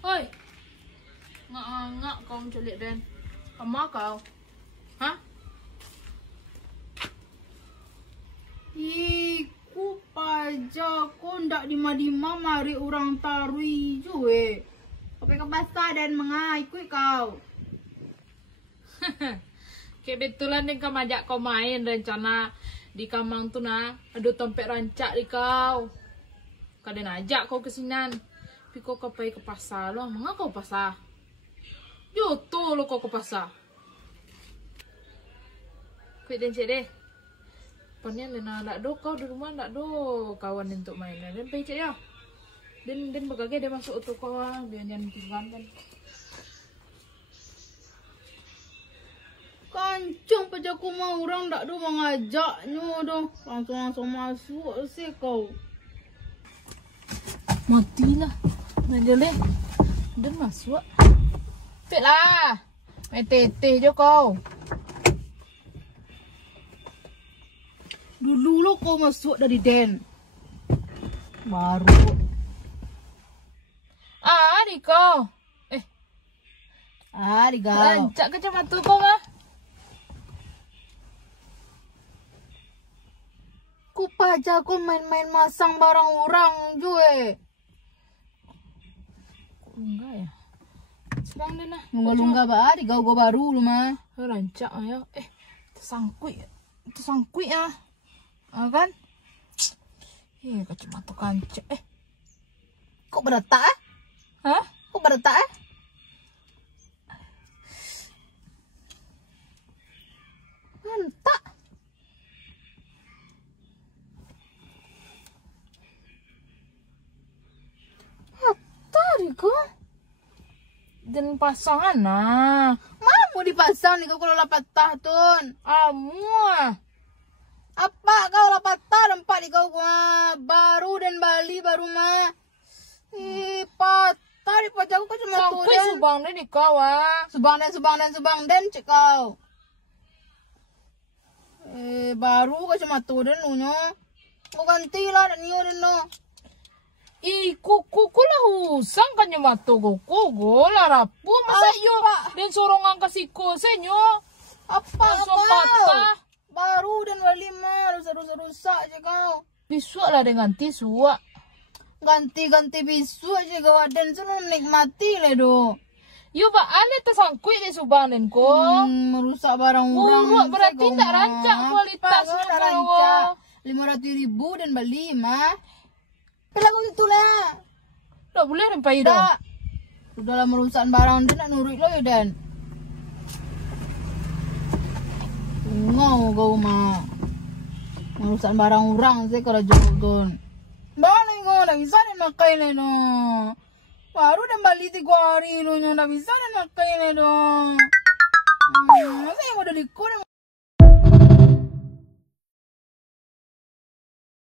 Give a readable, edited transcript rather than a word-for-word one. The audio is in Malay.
Hoi, ngak kau menculik Den. Kamu kau? Hah? Iku paja ko ndak dima-dima mari orang tarui jue. Kopi ke pasar dan ikut kau. Kebetulan nih kamu ajak kau main rencana di Kamang tuh nah. Aduh tompet rancak di kau. Kadang ajak kau kesinan. Tapi kau kapai ke pasar loh. Mengapa kau pasar? Joto lo kau ke pasar. Kuit dan cek deh. Panian lena ndak do kau di rumah ndak do kawan untuk main. Dan pergi cek ya. Dan bagage dia masuk untuk kau biar jangan tinggal kan. Kancung pajaku mah orang ndak do mengajaknya doh. Langsung masuk sih kau. Matilah. Menjeleh. Dan masuk. Tek lah. Main teteh je kau. Dulu lo kau masuk dari Den. Baru. Di kau. Di kau. Rancak kacamata kau mah. Ku paja ku main-main masang barang orang jue. Enggak ya. Serang deh nah. Lunga-lunga di kau baru lu mah. Rancak ayo. Tersangkut. Tersangkut ya. Kan? Kacamata kancak. Kok beretak Hah? Kok beretak Mantap. Tadi kau. Dan pasangan nah. Mau dipasang nih kau kalau lapatah tun. Apa kau lapatah tempat di kau baru dan Bali baru mah. Patah di pajaku kau cuma tuh Sampai subang deh di kau subang dan cek kau. Baru kau cuma tuh dan nunyo. Kau gantilah dan nyo dan no. Kuku lah husang kan nyamato go lah rapu masa yo dan sorongan kasiko senyo Apa kau? patah Baru dan Bali mah rusak aja kau. bisu lah dengan tisu Ganti bisu aja kau dan suruh nikmati lah do. yo ba ale tersangkut di subang den ko Merusak barang orang. buruk berarti tak rancak kualitasnya kau 500.000 dan Bali mah. Kalau kau itulah. tak boleh rempai dong Tak. Sudahlah merusak barang dan nak nurut lo ya dan. Ngau kau mah. Merusak barang orang sih kalau jodoh. Balik kau dah bisa dan makai le no. Baru dan Bali 3 hari lo dah bisa dan makai le dong. Saya mau dah likut.